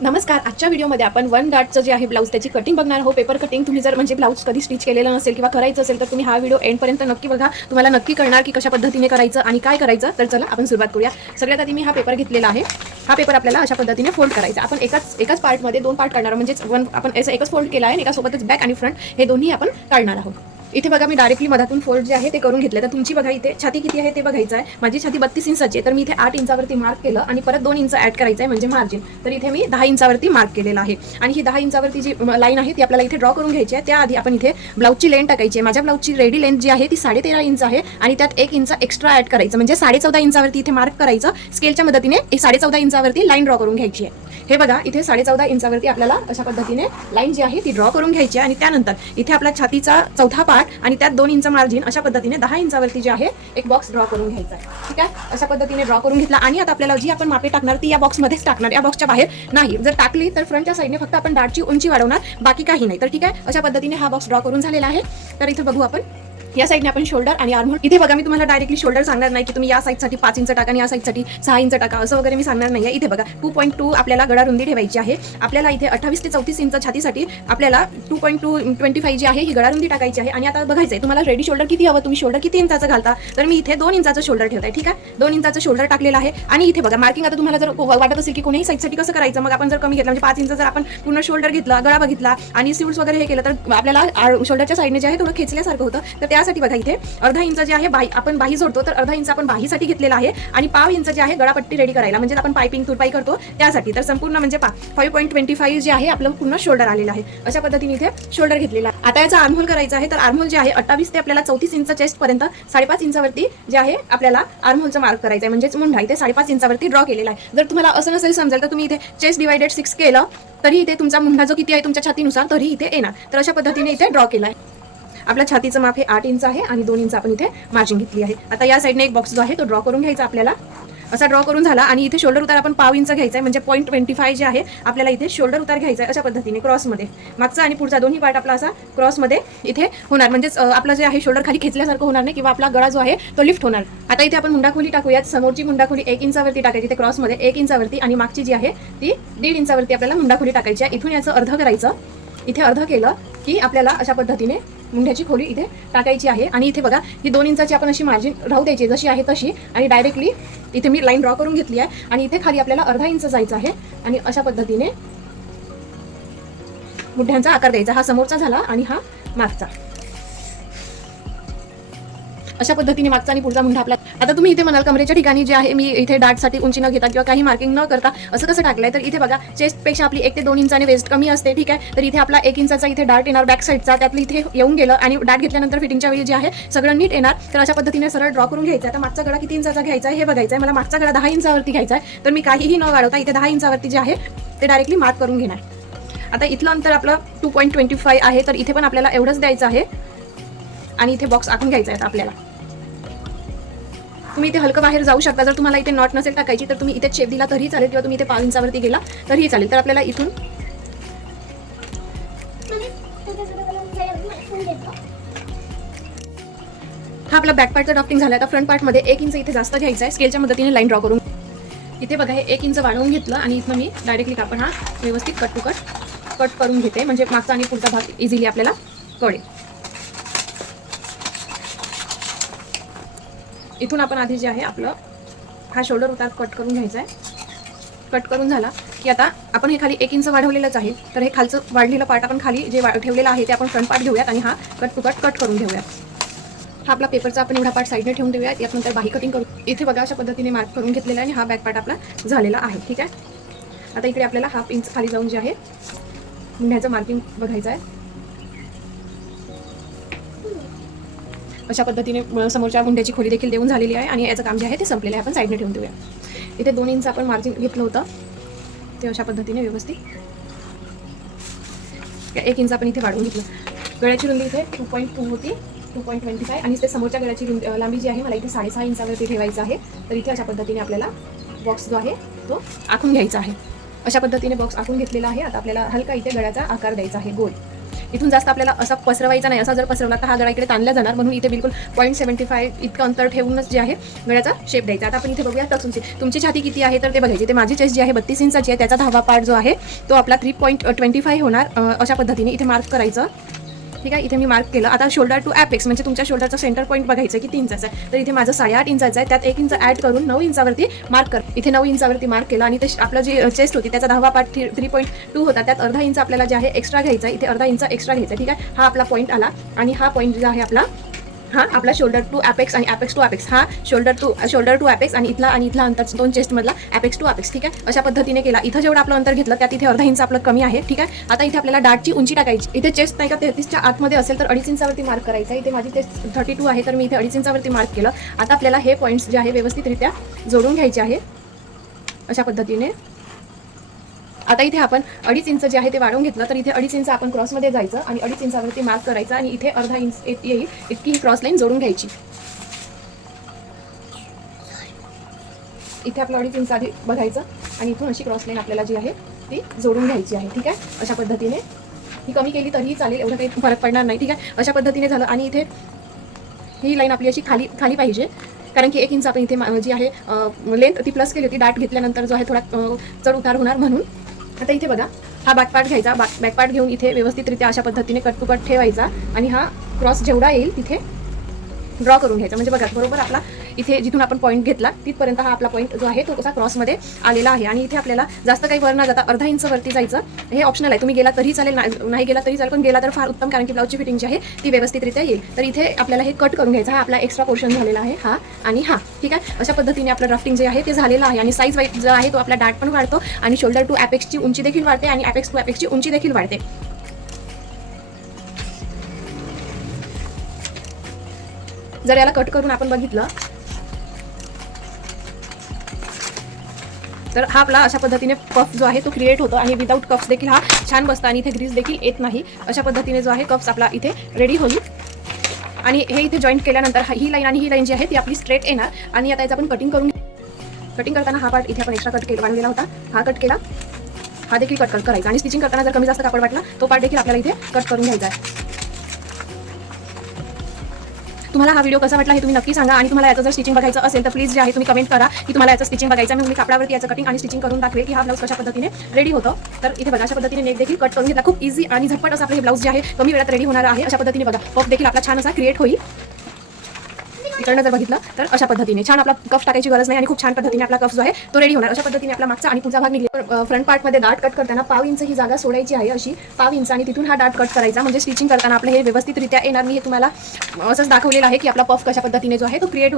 नमस्कार आजच्या व्हिडिओमध्ये आपण वन डॉटचं जे आहे ब्लाऊज त्याची कटिंग बघणार आहोत. पेपर कटिंग तुम्ही जर म्हणजे ब्लाऊज कधी स्टिच केलेलं नसेल किंवा करायचं असेल तर तुम्ही हा व्हिडिओ एंडपर्यंत नक्की बघा. तुम्हाला नक्की कळणार की कशा पद्धतीने करायचं आणि काय करायचं तर चला आपण सुरुवात करूया. सगळ्यात आधी मी हा पेपर घेतलेला आहे. हा पेपर आपल्याला अशा पद्धतीने फोल्ड करायचा. आपण एकाच एकाच पार्टमध्ये दोन पार्ट काढणार म्हणजेच वन आपण असं एकच फोल्ड केला आहे आणि एकासोबतच बॅक आणि फ्रंट हे दोन्ही आपण काढणार आहोत. इथे बघा मी डायरेक्टली मधातून फोल्ड जे आहे ते करून घेतलं. तर तुमची बघा इथे छाती किती आहे ते बघायचं आहे. माझी छाती बत्तीस इंचाची आहे तर मी इथे आठ इंचावरती मार्क केलं आणि परत दोन इंच ऍड करायचं आहे म्हणजे मार्जिन तर इथे मी दहा इंचावरती मार्क केलेला आहे. आणि ही दहा इंचावरती जी लाईन आहे ती आपल्याला इथे ड्रॉ करून घ्यायची आहे. त्याआधी आपण इथे ब्लाऊजची लेंथ टाकायची आहे. माझ्या ब्लाऊजची रेडी लेंथ जी आहे ती साडे तेरा इंच आहे आणि त्यात एक इंच एक्स्ट्रा ऍड करायचं. म्हणजे साडे चौदा इंचावरती इथे मार्क करायचं. स्केलच्या मदतीने एक साडे चौदा इंचावरती लाईन ड्रॉ करून घ्यायची आहे. हे बघा इथे साडे चौदा इंचावरती आपल्याला अशा पद्धतीने लाईन जी आहे ती ड्रॉ करून घ्यायची आणि त्यानंतर इथे आपला छातीचा चौथा पार्ट आणि त्यात दोन इंच मार्जिन अशा पद्धतीने दहा इंचावरती जे आहे एक बॉक्स ड्रॉ करून घ्यायचा आहे. ठीक आहे? अशा पद्धतीने ड्रॉ करून घेतला आणि आता आपल्याला जी आपण मापे टाकणार ती या बॉक्समध्येच टाकणार. या बॉक्सच्या बाहेर नाही. जर टाकली तर फ्रंटच्या साईडने फक्त आपण डाटची उंची वाढवणार. बाकी काही नाही. तर ठीक आहे? अशा पद्धतीने हा बॉक्स ड्रॉ करून झालेला आहे. तर इथे बघू आपण. या साईडने आपण शोल्डर आणि आर्महोल इथे बघा मी तुम्हाला डायरेक्टली शोल्डर सांगणार नाही की तुम्ही या साईडसाठी पाच इंच टाका आणि या साईडसाठी सहा इंच टाका. असं वगैरे मी सांगणार नाही इथे बघा टू पॉईंट टू आपल्याला गळा रुंदी ठेवायची आहे. आपल्याला इथे अठ्ठावीस ते चौतीस इंच छातीसाठी आपल्याला two point two twenty five जी आहे ही गळा रुंदी टाकायची आहे. आणि आता बघायचं आहे तुम्हाला रेडी शोल्डर किती हवं? तुम्ही शोल्डर किती इंचाचं घालता? तर मी इथे दोन इंचाचं शोल्डर ठेवताय ठीक आहे? दोन इंचाचं शोल्डर टाकलेलं आहे. आणि इथे बघा मार्किंग आता तुम्हाला जर वाटत असेल की कोणीही साईडसाठी कसं करायचं मग आपण जर कमी घेतलं म्हणजे पाच इंच जर आपण पूर्ण शोल्डर घेतला गळा बघितला आणि सिव्स वगैरे हे केलं तर आपल्याला शोल्डरच्या साईडने जे आहे थोडं खेचल्यासारखं होतं. तर त्या त्यासाठी बघा इथे अर्धा इंच जे आहे बाही आपण बाही जोडतो तर अर्धा इंच आपण बाहीसाठी घेतलेला आहे आणि पाव इंच जे आहे गळापट्टी रेडी करायला. म्हणजे आपण पायपिंग तुरपाई करतो त्यासाठी. तर संपूर्ण म्हणजे पा फाईव्ह पॉईंट ट्वेंटी फाईव्ह जे आहे आपलं पूर्ण शोल्डर आलेलं आहे. अशा पद्धतीने इथे शोल्डर घेतलेला आहे. आता याचा आर्महोल करायचा आहे तर आर्महोल जे आहे अठ्ठावीस ते आपल्याला चौतीस इंच चेस्ट पर्यंत साडेपाच इंचावरती जे आहे आपल्याला आर्महोलचं मार्क करायचं आहे. म्हणजेच मुंढा इथे साडेपाच इंचावरती ड्रॉ केलेला आहे. जर तुम्हाला असं नसेल समजेल तर तुम्ही इथे चेस्ट डिवायडेड सिक्स केलं तरी इथे तुमचा मुंढा जो किती आहे तुमच्या छातीनुसार तरी इथे येणार. तर अशा पद्धतीने इथे ड्रॉ केला आहे. आपल्या छातीचं माप हे आठ इंच आहे आणि दोन इंच आपण इथे मार्जिन घेतली आहे. आता या साईडने एक बॉक्स जो आहे तो ड्रॉ करून घ्यायचा आपल्याला. असा ड्रॉ करून झाला आणि इथे शोल्डर उतार आपण पाव इंच घ्यायचा आहे म्हणजे पॉईंट ट्वेंटी फाय जे आहे आपल्याला इथे शोल्डर उतार घ्यायचा आहे अशा पद्धतीने क्रॉसमध्ये मागचा आणि पुढचा दोन्ही पार्ट आपला असा क्रॉसमध्ये इथे होणार. म्हणजेच आपलं जे आहे शोल्डर खाली खेचल्यासारखं होणार नाही किंवा आपला गळा जो आहे तो लिफ्ट होणार. आता इथे आपण मुंडाखोली टाकूयात. समोरची मुंडाखोली एक इंचावरती टाकायची इथे क्रॉसमध्ये एक इंचावरती आणि मागची जी आहे ती दीड इंचावरती आपल्याला मुंडाखोली टाकायची आहे. इथून याचं अर्ध करायचं. इथे अर्ध केलं की आपल्याला अशा पद्धतीने मुंढ्याची खोली इथे टाकायची आहे. आणि इथे बघा ही दोन इंचाची आपण अशी मार्जिन राहू द्यायची जशी आहे तशी. आणि डायरेक्टली इथे मी लाईन ड्रॉ करून घेतली आहे. आणि इथे खाली आपल्याला अर्धा इंच जायचं आहे. आणि अशा पद्धतीने मुठ्यांचा आकार द्यायचा. हा समोरचा झाला आणि हा मागचा. अशा पद्धतीने मागचा आणि पुढचा मुंडा आपला आता तुम्ही इथे म्हणाल कमरेच्या ठिकाणी जे आहे मी इथे डाटसाठी उंची न घेता किंवा काही मार्किंग न करता असं कसं टाकलंय? तर इथे बघा चेस्टपेक्षा आपली एक ते दोन इंचाने वेस्ट कमी असते ठीक आहे? तर इथे आपला एक इंचाचा इथे डाट येणार बॅक साईडचा त्यातलं इथे येऊन गेलं आणि डाट घेतल्यानंतर फिटिंगच्या वेळी जे आहे सगळं नीट येणार. तर अशा पद्धतीने सरळ ड्रॉ करून घ्यायचं आता मागचा गळा किती इंचाचा घ्यायचा आहे हे बघायचं आहे मला मागचा गळा दहा इंचावरती घ्यायचा आहे. तर मी काहीही न वाढवता इथे दहा इंचावरती जे आहे ते डायरेक्टली मार्क करून घेणार. आता इथलं अंतर आपलं टू पॉईंट ट्वेंटी फाय आहे. तर इथे पण आपल्याला एवढंच द्यायचं आहे. आणि इथे बॉक्स आखून घ्यायचा आहे आपल्याला. तुम्ही इथे हलकं बाहेर जाऊ शकता. जर तुम्हाला इथे नॉट नसेल टाकायची तर तुम्ही इथे चेप दिला तरी चालेल किंवा तुम्ही इथे पाव इंचावरती गेला तरीही चालेल. तर आपल्याला इथून हा आपला बॅक पार्टचा ड्राफ्टिंग झाला आता फ्रंट पार्टमध्ये एक इंच इथे जास्त घ्यायचा आहे. स्केलच्या मदतीने लाईन ड्रॉ करून. इथे बघा हे एक इंच वाढवून घेतलं आणि इथनं मी डायरेक्टली कापड हा व्यवस्थित कट टू कट कट करून घेते. म्हणजे मागचा आणि पुढचा भाग इझिली आपल्याला कळेल. इथून आपण आधी जे आहे आपलं हा शोल्डर उतार कट करून घ्यायचा आहे. कट करून झाला की आता आपण हे खाली एक इंच वाढवलेलंच आहे. तर हे खालचं वाढलेलं पार्ट आपण खाली जे वा- ठेवलेलं आहे ते आपण फ्रंट पार्ट घेऊयात आणि हा कट टू कट कट करून घेऊयात. हा आपला पेपरचा आपण एवढा पार्ट साईडने ठेवून देऊयात. यात नंतर बाही कटिंग करू इथे बघा अशा पद्धतीने मार्क करून घेतलेला आहे आणि हा बॅक पार्ट आपला झालेला आहे. ठीक आहे? आता इकडे आपल्याला हाफ इंच खाली जाऊन जे आहे मुंढ्याचं मार्किंग बघायचं आहे. अशा पद्धतीने समोरच्या गुंड्याची खोली देखील देऊन झालेली आहे आणि याचं काम जे आहे ते संपलेलं आहे. आपण साईडने ठेवून देऊया. इथे दोन इंच आपण मार्जिन घेतलं होतं. ते अशा पद्धतीने व्यवस्थित. एक इंच आपण इथे वाढवून घेतलं. गळ्याची रुंदी इथे टू पॉईंट टू होती. टू पॉईंट ट्वेंटी फाय आणि ते समोरच्या गळ्याची रुंदी लांबी जी आहे मला इथे साडेसहा इंचावरती ठेवायचं आहे. तर इथे अशा पद्धतीने आपल्याला बॉक्स जो आहे तो आखून घ्यायचा आहे. अशा पद्धतीने बॉक्स आखून घेतलेला आहे. आता आपल्याला हलका इथे गळ्याचा आकार द्यायचा आहे. गोल. इथून जास्त आपल्याला असा पसरवायचा नाही. असा जर पसरवला तर हा गळा इकडे ताणला जाणार. म्हणून इथे बिलकुल पॉईंट सेव्हन्टी फाय इतकं अंतर ठेवूनच जे आहे गळ्याचा शेप द्यायचा. आता आपण इथे बघूया टक्स तुमची छाती किती आहे तर ते बघायची. ते माझी चेस्ट जी आहे बत्तीस इंचाची आहे. त्याचा दहावा पार्ट जो आहे तो आपला थ्री पॉईंट ट्वेंटी फाय होणार अशा पद्धतीने इथे मार्क करायचं. ठीक आहे? इथे मी मार्क केलं. आता शोल्डर टू ॲपेक्स म्हणजे तुमच्या शोल्डरचं सेंटर पॉईंट बघायचं किती इंचाचं आहे. तर इथे माझं साडेआठ इंचाचं आहे. त्यात एक इंच ॲड करून नऊ इंचावरती मार्क कर. इथे नऊ इंचावरती मार्क केलं आणि ते आपलं जे चेस्ट होती त्याचा दहावा part three three point two होता. त्यात अर्धा इंच आपल्याला जे आहे एक्स्ट्रा घ्यायचा आहे. इथे अर्धा इंच एक्स्ट्रा घ्यायचा ठीक आहे? हा आपला पॉईंट आला. आणि हा पॉईंट जो आहे आपला हा? आपला शोल्डर टू ॲपेक्स आणि ॲपेक्स टू ॲपेक्स हा shoulder to shoulder to apex आणि इथला आणि इथला अंतर दोन चेस्टमधला ॲपेक्स टू ॲपेक्स ठीक आहे? अशा पद्धतीने केला. इथं जेवढं आपलं अंतर घेतलं त्यात इथे अर्धा इंच आपलं कमी आहे ठीक आहे? आता इथे आपल्याला डाटची उंची टाकायची. इथे चेस्ट नाही का तेहतीसच्या आतमध्ये असेल तर अडीच इंचावरती मार्क करायचा इथे माझी चेस्ट थर्टी टू आहे तर मी इथे अडीच इंचावरती मार्क केलं. आता आपल्याला हे पॉईंट्स जे आहे व्यवस्थितरित्या जोडून घ्यायचे आहे. अशा पद्धतीने. आता इथे आपण अडीच इंच जे आहे ते वाढवून घेतलं तर इथे अडीच इंच आपण क्रॉसमध्ये जायचं आणि अडीच इंचावरती मार्क करायचं आणि इथे अर्धा इंच येईल इतकी ही क्रॉस लाईन जोडून घ्यायची. इथे आपलं अडीच इंच आधी बघायचं आणि इथून अशी क्रॉस लाईन आपल्याला जी आहे ती जोडून घ्यायची आहे ठीक आहे? अशा पद्धतीने. ही कमी केली तरीही चालेल एवढं काही फरक पडणार नाही ठीक आहे? अशा पद्धतीने झालं आणि इथे ही लाईन आपली अशी खाली खाली पाहिजे. कारण की एक इंच आपण इथे मा- जी आहे लेंथ ती प्लस केली होती डाट घेतल्यानंतर जो आहे थोडा चढ उतार होणार म्हणून. आता इथे बघा हा बॅकपार्ट घ्यायचा. बॅक बॅकपार्ट घेऊन इथे व्यवस्थितरित्या अशा पद्धतीने कट टू कट ठेवायचा आणि हा क्रॉस जेवढा येईल तिथे ड्रॉ करून घ्यायचा. म्हणजे बघा बरोबर आपला इथे जिथून आपण पॉईंट घेतला तिथपर्यंत हा आपला पॉईंट जो आहे तो कसा क्रॉसमध्ये आलेला आहे. आणि इथे आपल्याला जास्त काही वर न जाता अर्धा इंच वरती जायचं हे ऑप्शनल आहे. तुम्ही गेला तरी चालेल नाही गेला तरी चालेल पण गेला तर फार उत्तम कारण की ब्लाऊजची फिटिंग जी आहे ती व्यवस्थितरित्या येईल. तर इथे आपल्याला हे कट करून घ्यायचा. हा आपला एक्स्ट्रा पोर्शन झालेला आहे हा आणि हा. ठीक आहे? अशा पद्धतीने आपलं ड्राफ्टिंग जे आहे ते झालेलं आहे. आणि साईज वाईज जो आहे तो आपला डाट पण वाढतो आणि शोल्डर टू ॲपेक्सची उंची देखील वाढते आणि ॲपेक्स टू ॲपेक्सची उंची देखील वाढते. जर याला कट करून आपण बघितलं तर हा आपला अशा पद्धतीने कफ जो आहे तो क्रिएट होतो आणि विदाऊट कफ्स देखील हा छान बसतो आणि इथे ग्रीस देखील येत नाही. अशा पद्धतीने जो आहे कप्स आपला इथे रेडी होईल. आणि हे इथे जॉईंट केल्यानंतर ही लाईन आणि ही लाईन जी आहे ती आपली स्ट्रेट येणार. आणि आता याचं आपण कटिंग करून कटिंग करताना हा पार्ट इथे आपण एक्स्ट्रा कट केला बांधलेला होता. हा कट केला. हा देखील कट कट करायचा. आणि स्टिचिंग करताना जर कमी जास्त कापड वाटला तो पार्ट देखील आपल्याला इथे कट करून घ्यायचा आहे. तुम्हाला हा व्हिडिओ कसा वाटला हे तुम्ही नक्की सांगा. आणि तुम्हाला याचं जर स्टिचिंग बघायचं असेल तर प्लीज जे आहे तुम्ही कमेंट करा. की तुम्हाला याचं स्टिचिंग बघायचं मी म्हणजे कापडावरती याचं कटिंग आणि स्टिचिंग करून दाखवेल की हा ब्लाऊज कशा पद्धतीने रेडी होतं. तर इथे बघा अशा पद्धतीने नेक देखील कट करून घेतला. खूप इझी आणि झटपट असं आपलं हे ब्लाऊज जे आहे कमी वेळात रेडी होणार आहे. अशा पद्धतीने बघा. पफ देखील आपला छान असा क्रिएट होईल. इकडनं जर बघितलं तर अशा पद्धतीने छान आपला कफ टाकायची गरज नाही आणि खूप छान पद्धतीने आपला कफ जो आहे तो रेडी होणार. अशा पद्धतीने आपला मागचा आणि पुढचा भाग निघेल. फ्रंट पार्टमध्ये दाट कट करताना पाव इंच ही जागा सोडायची आहे अशी. पाव इंच आणि तिथून हा डाट कट करायचा. म्हणजे स्टिचिंग करताना आपलं हे व्यवस्थितरित्या येणार मी हे तुम्हाला असंच दाखवलेलं आहे की आपला पफ कशा पद्धतीने जो आहे तो क्रिएट